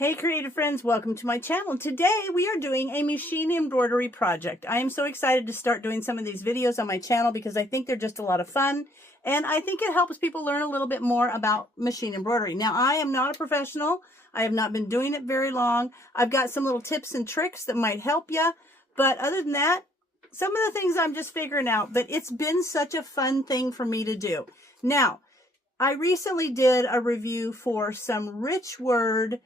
Hey creative friends, welcome to my channel. Today we are doing a machine embroidery project. I am so excited to start doing some of these videos on my channel because I think they're just a lot of fun and I think it helps people learn a little bit more about machine embroidery. Now I am not a professional. I have not been doing it very long. I've got some little tips and tricks that might help you, but other than that, some of the things I'm just figuring out, but it's been such a fun thing for me to do. Now, I recently did a review for some Richword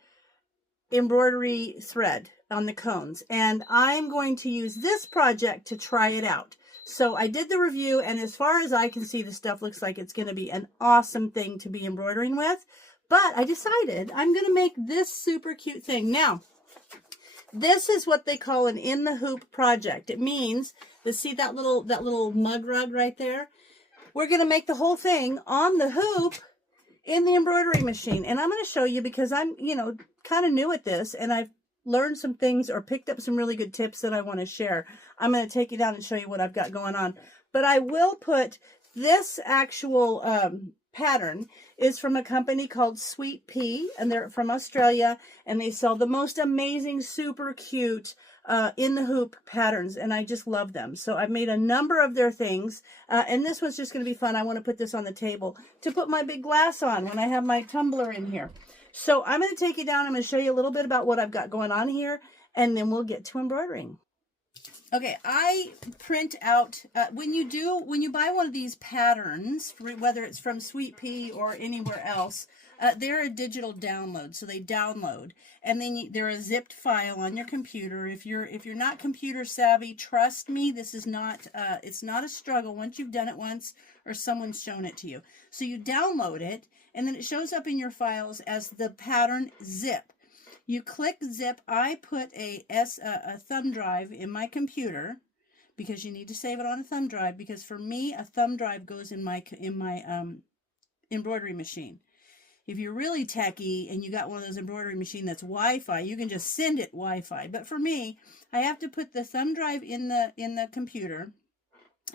embroidery thread on the cones, and I'm going to use this project to try it out. So I did the review, and as far as I can see, the stuff looks like it's going to be an awesome thing to be embroidering with. But I decided I'm going to make this super cute thing. Now, this is what they call an in the hoop project. It means, see that little mug rug right there? We're going to make the whole thing on the hoop in the embroidery machine. And I'm going to show you because I'm, kind of new at this, and I've learned some things or picked up some really good tips that I want to share. I'm going to take you down and show you what I've got going on. But I will put this actual pattern is from a company called Sweet Pea, and they're from Australia, and they sell the most amazing, super cute in the hoop patterns, and I just love them. So I've made a number of their things, and this one's just going to be fun. I want to put this on the table to put my big glass on when I have my tumbler in here. So I'm going to take you down. I'm going to show you a little bit about what I've got going on here, and then we'll get to embroidering. Okay, I print out, when you buy one of these patterns, whether it's from Sweet Pea or anywhere else, they're a digital download, so they download, and then they're a zipped file on your computer. If you're not computer savvy, trust me, this is not, it's not a struggle once you've done it once or someone's shown it to you. So you download it, and then it shows up in your files as the pattern zip. You click zip. I put a thumb drive in my computer because you need to save it on a thumb drive, because for me a thumb drive goes in my embroidery machine. If you're really techie and you got one of those embroidery machine that's Wi-Fi, you can just send it Wi-Fi. But for me, I have to put the thumb drive in the computer,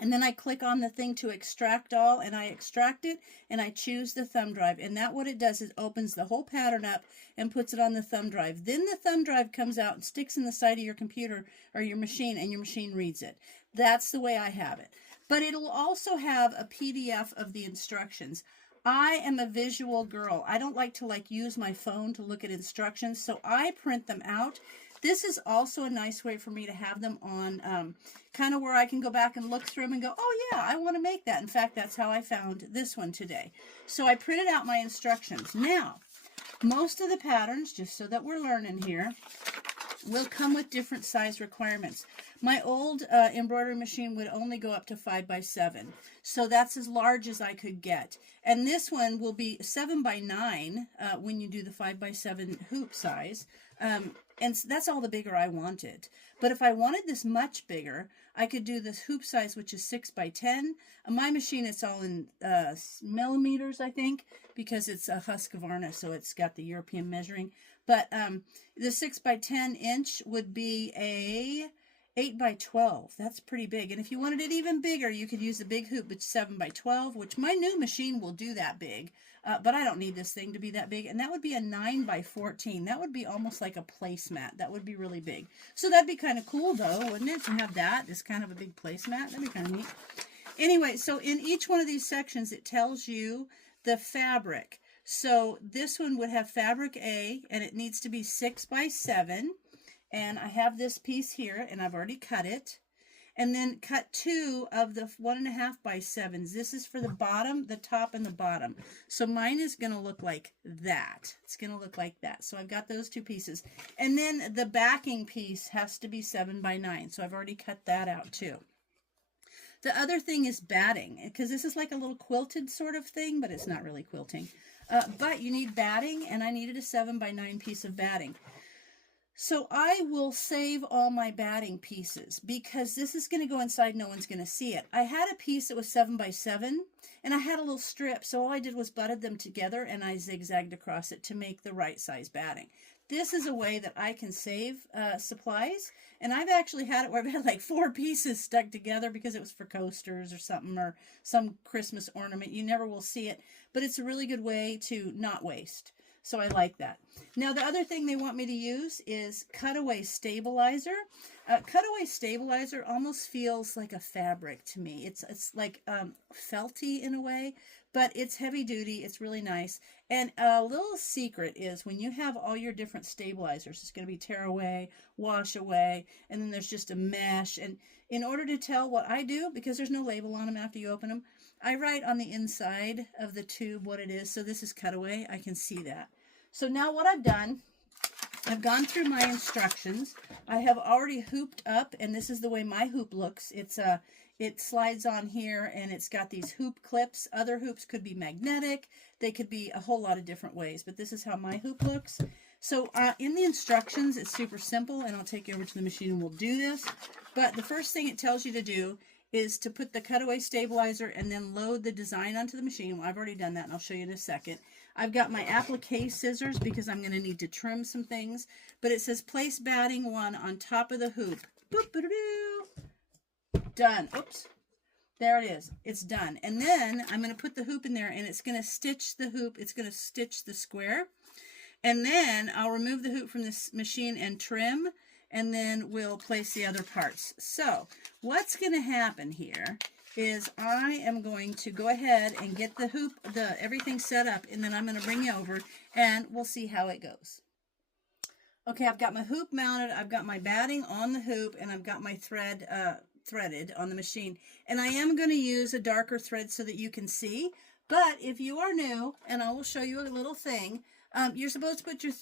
and then I click on the thing to extract all, and I extract it, and I choose the thumb drive. And that what it does is opens the whole pattern up and puts it on the thumb drive. Then the thumb drive comes out and sticks in the side of your computer or your machine, and your machine reads it. That's the way I have it. But it'll also have a PDF of the instructions. I am a visual girl. I don't like to use my phone to look at instructions, so I print them out. This is also a nice way for me to have them on kind of where I can go back and look through them and go, oh yeah, I want to make that. In fact, that's how I found this one today. So I printed out my instructions. Now, most of the patterns, just so that we're learning here, will come with different size requirements. My old embroidery machine would only go up to 5 by 7. So that's as large as I could get. And this one will be 7 by 9 when you do the 5 by 7 hoop size. And that's all the bigger I wanted. But if I wanted this much bigger, I could do this hoop size, which is 6 by 10. On my machine, it's all in millimeters, I think, because it's a Husqvarna, so it's got the European measuring. But the 6 by 10 inch would be a 8 by 12. That's pretty big. And if you wanted it even bigger, you could use the big hoop, which is 7 by 12, which my new machine will do that big. But I don't need this thing to be that big. And that would be a 9 by 14. That would be almost like a placemat. That would be really big. So that'd be kind of cool, though, wouldn't it, to have that as kind of a big placemat? That'd be kind of neat. Anyway, so in each one of these sections, it tells you the fabric. So this one would have fabric A, and it needs to be 6 by 7. And I have this piece here, and I've already cut it. And then cut 2 of the 1.5 by 7s. This is for the bottom, the top, and the bottom. So mine is going to look like that. It's going to look like that. So I've got those 2 pieces. And then the backing piece has to be 7 by 9. So I've already cut that out too. The other thing is batting, because this is like a little quilted sort of thing, but it's not really quilting. But you need batting, and I needed a 7 by 9 piece of batting. So I will save all my batting pieces because this is going to go inside. No one's going to see it. I had a piece that was 7 by 7, and I had a little strip. So all I did was butted them together, and I zigzagged across it to make the right size batting. This is a way that I can save supplies. And I've actually had it where I've had like 4 pieces stuck together because it was for coasters or something, or some Christmas ornament. You never will see it, but it's a really good way to not waste. So I like that. Now the other thing they want me to use is cutaway stabilizer. Cutaway stabilizer almost feels like a fabric to me. It's like felty in a way, but it's heavy duty. It's really nice. And a little secret is when you have all your different stabilizers, it's going to be tear away, wash away, and then there's just a mesh. And in order to tell what I do, because there's no label on them after you open them, I write on the inside of the tube what it is. So this is cutaway. I can see that. So now what I've done, I've gone through my instructions. I have already hooped up, and this is the way my hoop looks. It slides on here, and it's got these hoop clips. Other hoops could be magnetic. They could be a whole lot of different ways, but this is how my hoop looks. So in the instructions, it's super simple, and I'll take you over to the machine and we'll do this. But the first thing it tells you to do is to put the cutaway stabilizer and then load the design onto the machine. Well, I've already done that, and I'll show you in a second. I've got my applique scissors because I'm going to need to trim some things. But it says place batting 1 on top of the hoop. Boop-a-doo. Done. Oops. There it is. It's done. And then I'm going to put the hoop in there, and it's going to stitch the hoop. It's going to stitch the square. And then I'll remove the hoop from this machine and trim, and then we'll place the other parts. So what's going to happen here is I am going to go ahead and get the hoop, everything set up, and then I'm going to bring you over and we'll see how it goes. Okay, I've got my hoop mounted, I've got my batting on the hoop, and I've got my thread threaded on the machine. And I am going to use a darker thread so that you can see. But if you are new, and I will show you a little thing, you're supposed to put your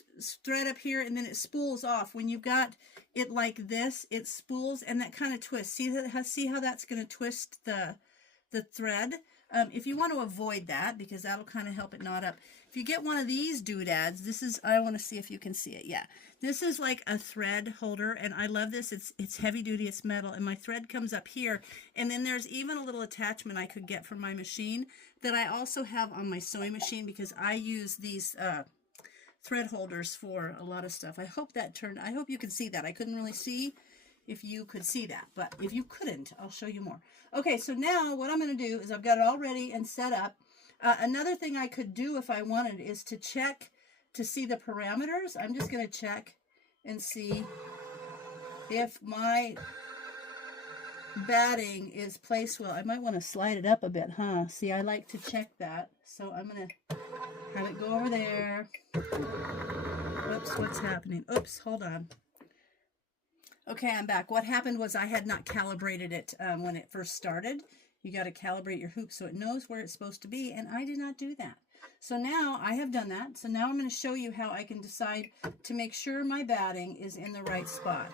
thread up here, and then it spools off. When you've got it like this, it spools, and that kind of twists. See how that's going to twist the thread? If you want to avoid that, because that'll kind of help it knot up. If you get one of these doodads, this is, I want to see if you can see it. Yeah, this is like a thread holder, and I love this. It's heavy duty, it's metal, and my thread comes up here. And then there's even a little attachment I could get from my machine that I also have on my sewing machine, because I use these thread holders for a lot of stuff. I hope you can see that. I couldn't really see if you could see that, but if you couldn't, I'll show you more. Okay, so now what I'm going to do is I've got it all ready and set up. Another thing I could do if I wanted is to check to see the parameters. I'm just going to check and see if my batting is placed well. I might want to slide it up a bit, huh? See, I like to check that. So I'm going to have it go over there. Oops, what's happening? Oops, hold on. Okay, I'm back. What happened was I had not calibrated it when it first started. You got to calibrate your hoop so it knows where it's supposed to be, and I did not do that. So now I have done that. So now I'm going to show you how I can decide to make sure my batting is in the right spot.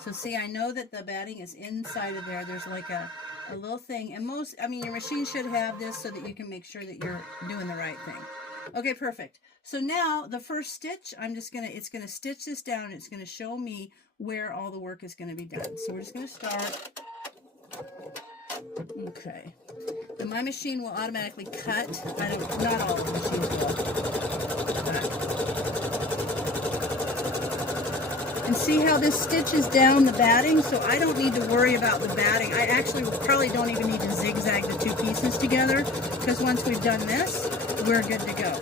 So see, I know that the batting is inside of there. There's like a little thing, and your machine should have this so that you can make sure that you're doing the right thing. Okay, perfect. So now the first stitch, it's going to stitch this down, and it's going to show me where all the work is going to be done. So we're just going to start. Okay. And my machine will automatically cut. Not all of the machines will. And see how this stitches down the batting? So I don't need to worry about the batting. I actually probably don't even need to zigzag the two pieces together, because once we've done this, we're good to go.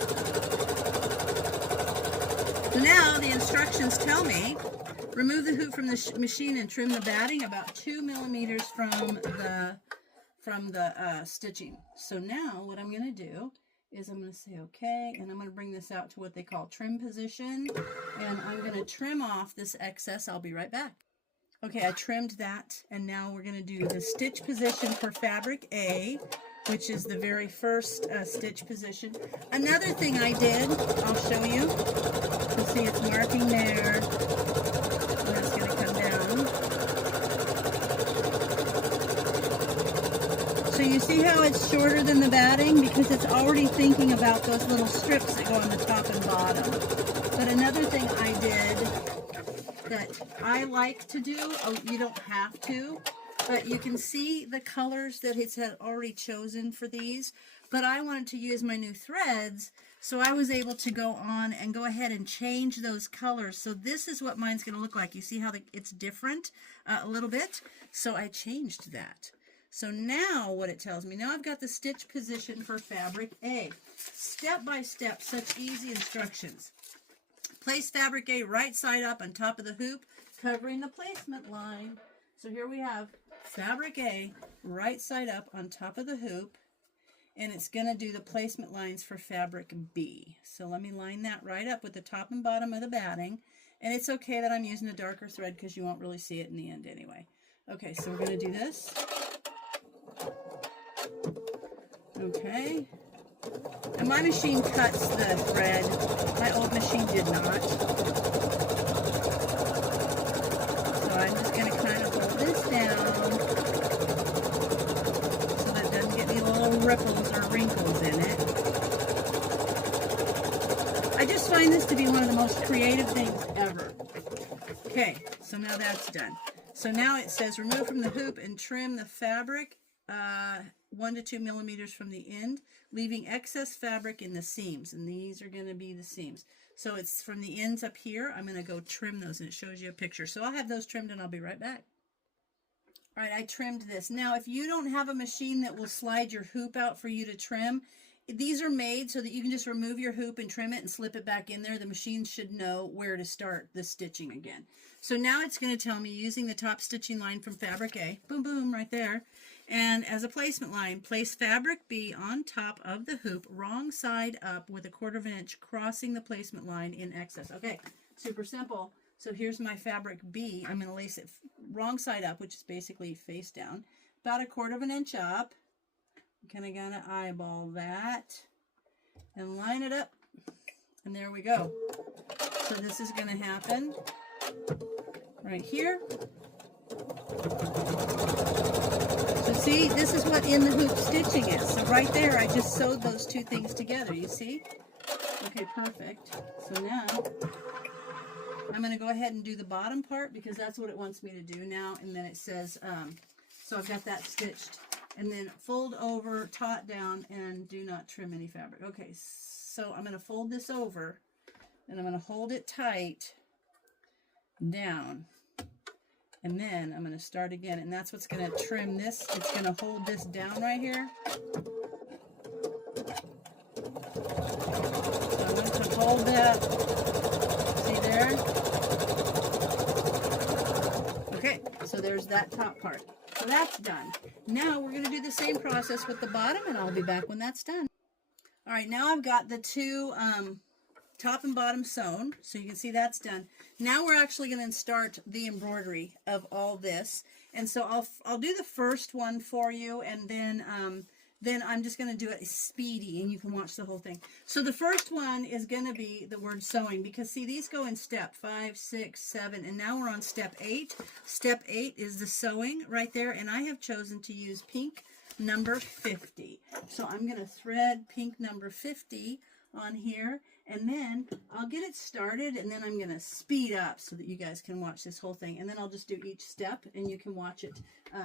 So now the instructions tell me, remove the hoop from the machine and trim the batting about 2 millimeters from the stitching. So now what I'm going to do is I'm going to say okay, and I'm going to bring this out to what they call trim position, and I'm going to trim off this excess. I'll be right back. Okay, I trimmed that, and now we're going to do the stitch position for fabric A, which is the very first stitch position. Another thing I did, I'll show you. You see it's marking there, and that's going to come down. So you see how it's shorter than the batting? Because it's already thinking about those little strips that go on the top and bottom. But another thing I did that I like to do, you don't have to, but you can see the colors that it's had already chosen for these. But I wanted to use my new threads, so I was able to go on and go ahead and change those colors. So this is what mine's going to look like. You see how it's different a little bit? So I changed that. So now what it tells me, now I've got the stitch position for fabric A. Step by step, such easy instructions. Place fabric A right side up on top of the hoop, covering the placement line. So here we have fabric A right side up on top of the hoop, and it's going to do the placement lines for fabric B. So let me line that right up with the top and bottom of the batting. And it's okay that I'm using a darker thread because you won't really see it in the end anyway. Okay, so we're going to do this. Okay. And my machine cuts the thread. My old machine did not. So I'm just going to kind of hold this down so that it doesn't get any little ripples or wrinkles in it. I just find this to be one of the most creative things ever. Okay, so now that's done. So now it says remove from the hoop and trim the fabric 1 to 2 millimeters from the end, leaving excess fabric in the seams. And these are going to be the seams. So it's from the ends up here. I'm going to go trim those, and it shows you a picture. So I'll have those trimmed, and I'll be right back. All right, I trimmed this. Now, if you don't have a machine that will slide your hoop out for you to trim, these are made so that you can just remove your hoop and trim it and slip it back in there. The machine should know where to start the stitching again. So now it's going to tell me using the top stitching line from fabric A, boom, boom, right there. And as a placement line, place fabric B on top of the hoop, wrong side up with 1/4 inch, crossing the placement line in excess. Okay, super simple. So here's my fabric B. I'm going to lace it wrong side up, which is basically face down, about 1/4 inch up. Kind of gonna eyeball that and line it up, and there we go. So this is going to happen right here. So see, this is what in the hoop stitching is. So right there, I just sewed those two things together, you see? Okay, perfect. So now I'm going to go ahead and do the bottom part because that's what it wants me to do now. And then it says, so I've got that stitched. And then fold over, taut down, and do not trim any fabric. Okay, so I'm going to fold this over, and I'm going to hold it tight down. And then I'm going to start again, and that's what's going to trim this. It's going to hold this down right here. So I'm going to hold that. See there? Okay, so there's that top part. So that's done. Now we're going to do the same process with the bottom, and I'll be back when that's done. All right, now I've got the two top and bottom sewn, so you can see that's done. Now we're actually going to start the embroidery of all this, and so I'll do the first one for you, and then I'm just going to do it speedy, and you can watch the whole thing. So the first one is going to be the word sewing, because see, these go in step 5, 6, 7, and now we're on step 8. Step 8 is the sewing right there, and I have chosen to use pink number 50. So I'm going to thread pink number 50 on here, and then I'll get it started, and then I'm going to speed up so that you guys can watch this whole thing, and then I'll just do each step, and you can watch it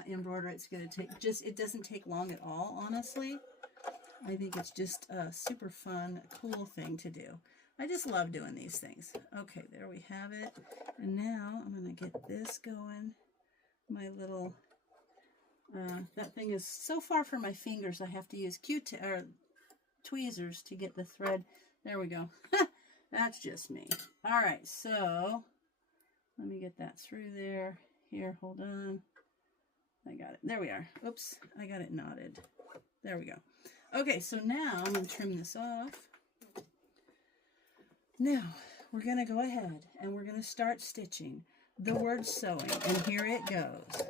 embroider. It's going to take it doesn't take long at all, honestly. I think it's just a super fun, cool thing to do. I just love doing these things. Okay, there we have it, and now I'm going to get this going. My little that thing is so far from my fingers, I have to use tweezers to get the thread. There we go. That's just me. All right, so let me get that through there. Here, hold on. I got it. There we are. Oops, I got it knotted. There we go. Okay, so now I'm going to trim this off. Now, we're going to go ahead and we're going to start stitching the word sewing, and here it goes.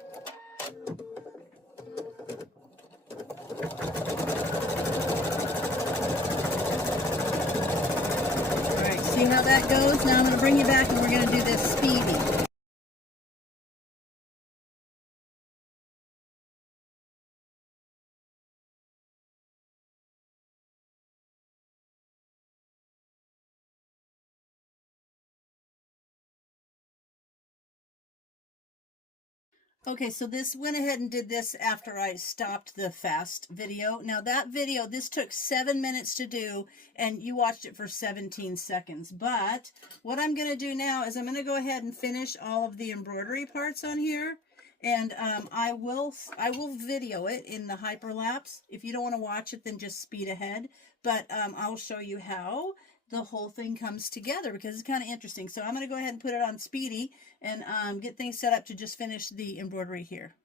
See how that goes? Now I'm going to bring you back and we're going to do this speedy. Okay, so this went ahead and did this after I stopped the fast video. Now that video, this took 7 minutes to do, and you watched it for 17 seconds. But what I'm going to do now is I'm going to go ahead and finish all of the embroidery parts on here. And I will video it in the hyperlapse. If you don't want to watch it, then just speed ahead. But I'll show you how the whole thing comes together because it's kind of interesting. So I'm going to go ahead and put it on speedy and get things set up to just finish the embroidery here.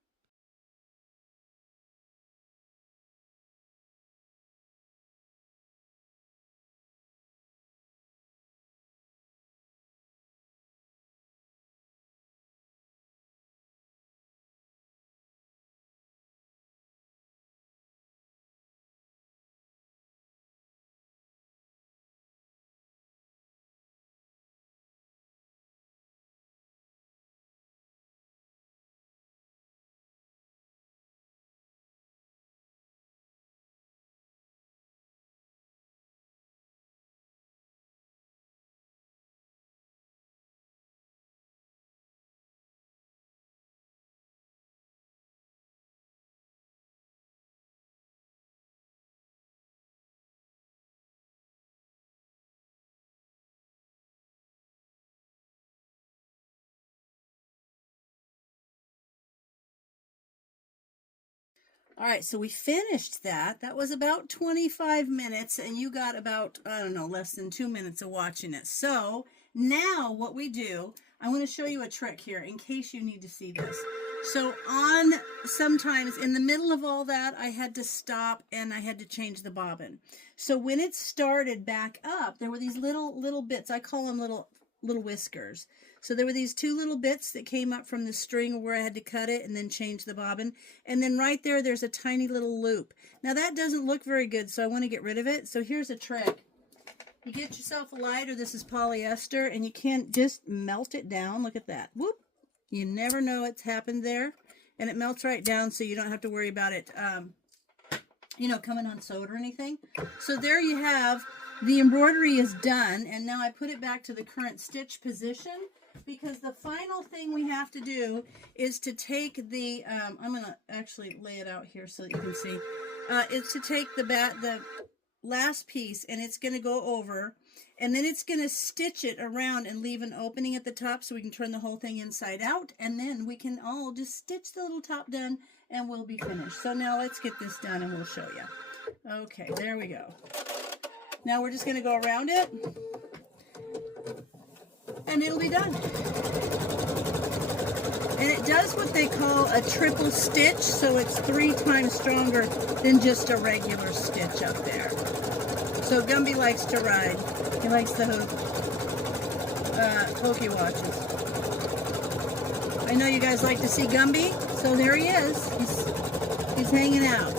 All right, so we finished that. That was about 25 minutes, and you got about, I don't know, less than 2 minutes of watching it. So now what we do, I want to show you a trick here in case you need to see this. So sometimes in the middle of all that, I had to stop and I had to change the bobbin. So when it started back up, there were these little bits. I call them little whiskers. So there were these two little bits that came up from the string where I had to cut it and then change the bobbin. And then right there's a tiny little loop. Now that doesn't look very good, so I want to get rid of it. So here's a trick. You get yourself a lighter. This is polyester, and you can just melt it down. Look at that. Whoop. You never know it's happened there. And it melts right down, so you don't have to worry about it, you know, coming unsewed or anything. So there you have, the embroidery is done, and now I put it back to the current stitch position because the final thing we have to do is to take the, I'm going to actually lay it out here so that you can see, is to take the last piece, and it's going to go over, and then it's going to stitch it around and leave an opening at the top so we can turn the whole thing inside out, and then we can all just stitch the little top done and we'll be finished. So now let's get this done and we'll show you. Okay, there we go. Now we're just going to go around it and it'll be done. And it does what they call a triple stitch, so it's 3 times stronger than just a regular stitch up there. So Gumby likes to ride. He likes the hokey watches. I know you guys like to see Gumby, so there he is. He's hanging out.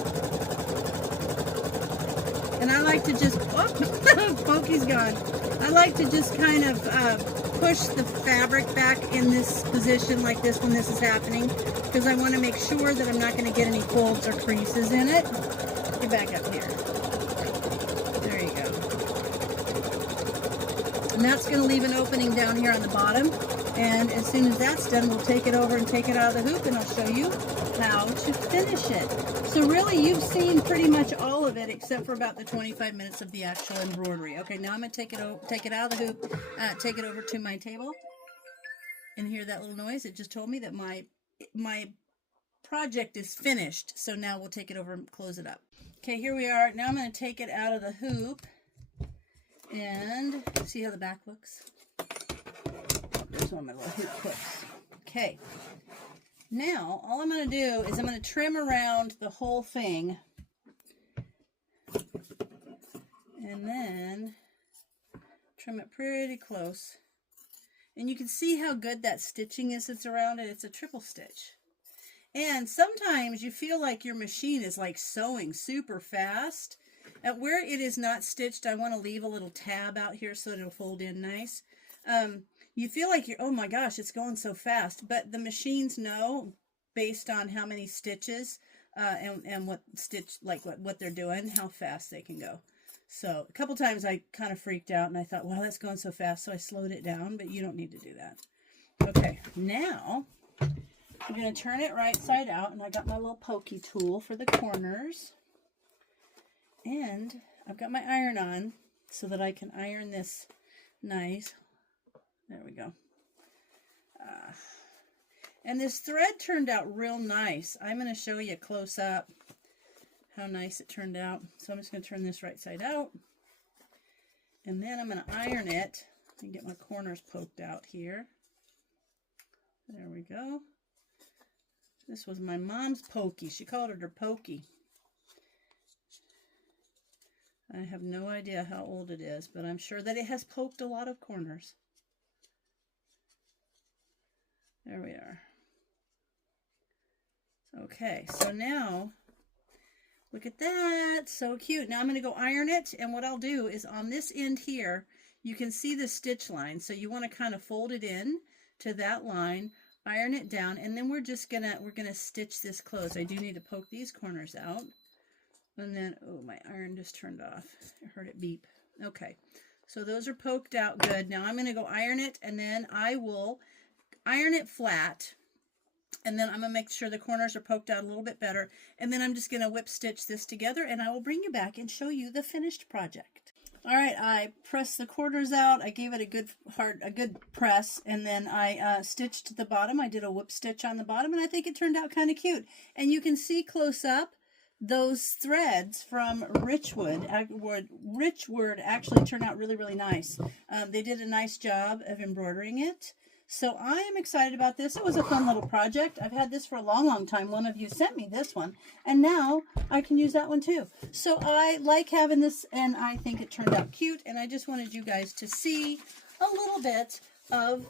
And I like to just, oh, Pokey's gone. I like to just kind of push the fabric back in this position like this when this is happening, because I want to make sure that I'm not going to get any folds or creases in it. Get back up here. There you go. And that's going to leave an opening down here on the bottom. And as soon as that's done, we'll take it over and take it out of the hoop, and I'll show you how to finish it. So really, you've seen pretty much all of it except for about the 25 minutes of the actual embroidery. Okay, now I'm going to take it out of the hoop, take it over to my table, and hear that little noise. It just told me that my project is finished. So now we'll take it over and close it up. Okay, here we are. Now I'm going to take it out of the hoop and see how the back looks. There's one of my little hoop clips. Okay. Now, all I'm going to do is I'm going to trim around the whole thing. And then trim it pretty close. And you can see how good that stitching is that's around it. It's a triple stitch. And sometimes you feel like your machine is like sewing super fast. At where it is not stitched, I want to leave a little tab out here so it'll fold in nice. You feel like you're, oh my gosh, it's going so fast. But the machines know, based on how many stitches and what stitch, like what they're doing, how fast they can go. So a couple times I kind of freaked out and I thought, wow, that's going so fast. So I slowed it down, but you don't need to do that. Okay, now I'm going to turn it right side out, and I got my little pokey tool for the corners. And I've got my iron on so that I can iron this nice. There we go. And this thread turned out real nice. I'm going to show you close up how nice it turned out. So I'm just going to turn this right side out. And then I'm going to iron it and get my corners poked out here. There we go. This was my mom's pokey. She called it her pokey. I have no idea how old it is, but I'm sure that it has poked a lot of corners. There we are. Okay, so now, look at that. So cute. Now I'm going to go iron it, and what I'll do is on this end here, you can see the stitch line. So you want to kind of fold it in to that line, iron it down, and then we're gonna stitch this closed. I do need to poke these corners out. And then, oh, my iron just turned off. I heard it beep. Okay, so those are poked out good. Now I'm going to go iron it, and then I will iron it flat. And then I'm going to make sure the corners are poked out a little bit better. And then I'm just going to whip stitch this together, and I will bring you back and show you the finished project. All right, I pressed the corners out. I gave it a good press, and then I stitched the bottom. I did a whip stitch on the bottom, and I think it turned out kind of cute. And you can see close up those threads from Richword actually turned out really, really nice. They did a nice job of embroidering it. So I am excited about this. It was a fun little project. I've had this for a long, long time. One of you sent me this one, and now I can use that one too. So I like having this, and I think it turned out cute, and I just wanted you guys to see a little bit of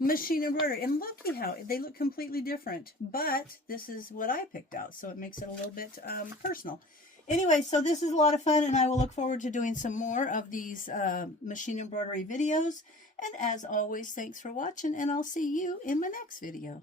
machine embroidery. And look how they look completely different, but this is what I picked out, so it makes it a little bit personal. Anyway, so this is a lot of fun, and I will look forward to doing some more of these machine embroidery videos. And as always, thanks for watching, and I'll see you in my next video.